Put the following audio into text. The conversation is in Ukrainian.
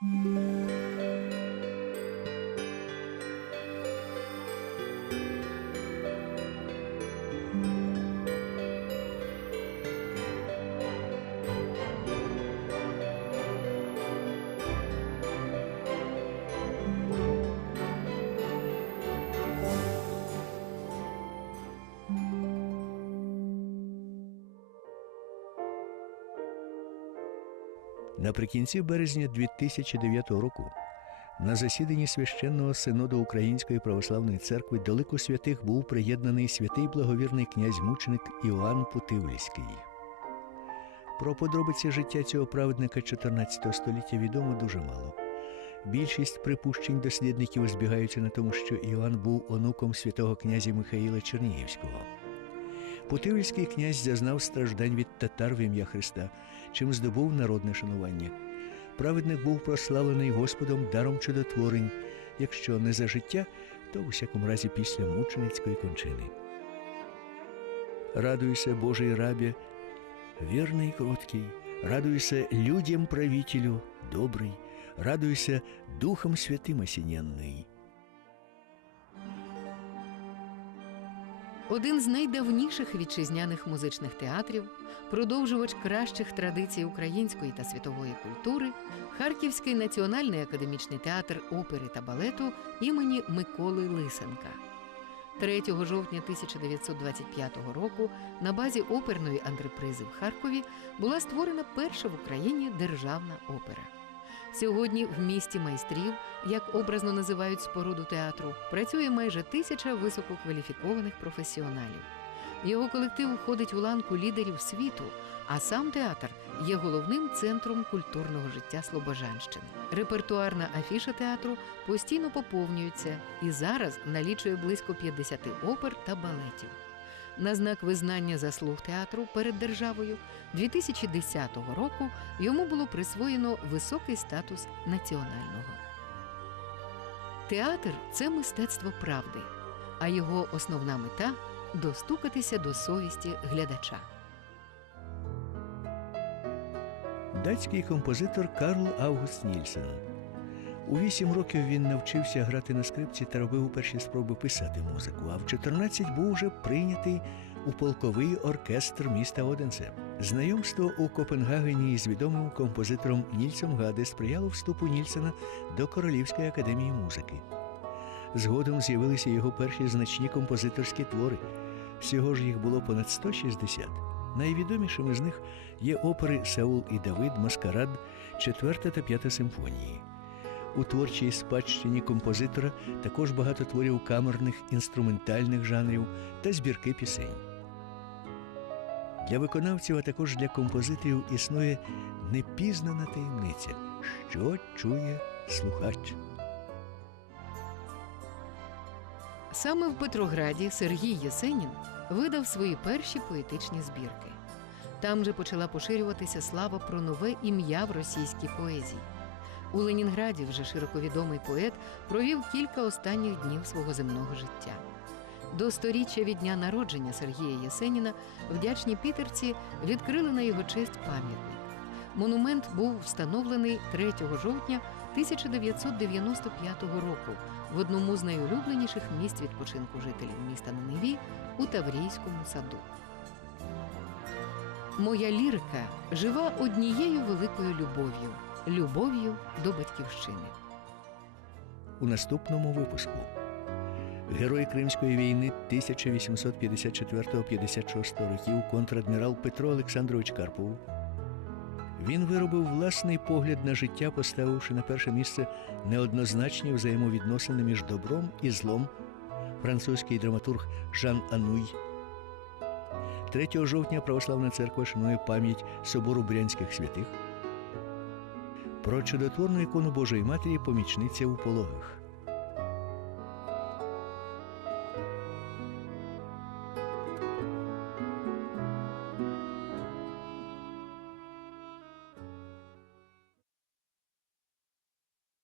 Música Наприкінці березня 2009 року на засіданні священного синоду Української православної церкви до лику святих був приєднаний святий благовірний князь мученик Іоанн Путивльський. Про подробиці життя цього праведника 14 століття відомо дуже мало. Більшість припущень дослідників збігаються на тому, що Іоанн був онуком святого князя Михаїла Чернігівського. Путивльський князь зазнав страждань від татар в ім'я Христа, чим здобув народне шанування. Праведник був прославлений Господом даром чудотворень, якщо не за життя, то у всякому разі після мученицької кончини. Радуйся, Божий рабі, вірний і кроткий, радуйся людям правителю, добрий, радуйся Духом Святим осіненний. Один з найдавніших вітчизняних музичних театрів, продовжувач кращих традицій української та світової культури, Харківський національний академічний театр опери та балету імені Миколи Лисенка. 3 жовтня 1925 року на базі оперної антрепризи в Харкові була створена перша в Україні державна опера. Сьогодні в місті майстрів, як образно називають споруду театру, працює майже тисяча висококваліфікованих професіоналів. Його колектив входить у ланку лідерів світу, а сам театр є головним центром культурного життя Слобожанщини. Репертуарна афіша театру постійно поповнюється і зараз налічує близько 50 опер та балетів. На знак визнання заслуг театру перед державою 2010 року йому було присвоєно високий статус національного. Театр це мистецтво правди, а його основна мета достукатися до совісті глядача. Датський композитор Карл Август Нільсен. У вісім років він навчився грати на скрипці та робив перші спроби писати музику, а в 14 був уже прийнятий у полковий оркестр міста Оденсе. Знайомство у Копенгагені із відомим композитором Нільсом Гаде сприяло вступу Нільсена до Королівської академії музики. Згодом з'явилися його перші значні композиторські твори. Всього ж їх було понад 160. Найвідомішими з них є опери Саул і Давид, Маскарад, четверта та п'ята симфонії. У творчій спадщині композитора також багато творів камерних інструментальних жанрів та збірки пісень. Для виконавців, а також для композиторів існує непізнана таємниця, що чує слухач. Саме в Петрограді Сергій Єсенін видав свої перші поетичні збірки. Там же почала поширюватися слава про нове ім'я в російській поезії. У Ленінграді вже широко відомий поет провів кілька останніх днів свого земного життя. До сторіччя від дня народження Сергія Єсеніна вдячні пітерці відкрили на його честь пам'ятник. Монумент був встановлений 3 жовтня 1995 року в одному з найулюбленіших місць відпочинку жителів міста на Неві у Таврійському саду. Моя лірика жива однією великою любов'ю любов'ю до батьківщини. У наступному випуску герой Кримської війни 1854-56 років контрадмірал Петро Олександрович Карпов. Він виробив власний погляд на життя, поставивши на перше місце неоднозначні взаємовідносини між добром і злом. Французький драматург Жан Ануй. 3 жовтня Православна церква шанує пам'ять собору брянських святих. Про чудотворну ікону Божої Матері помічниця у пологах.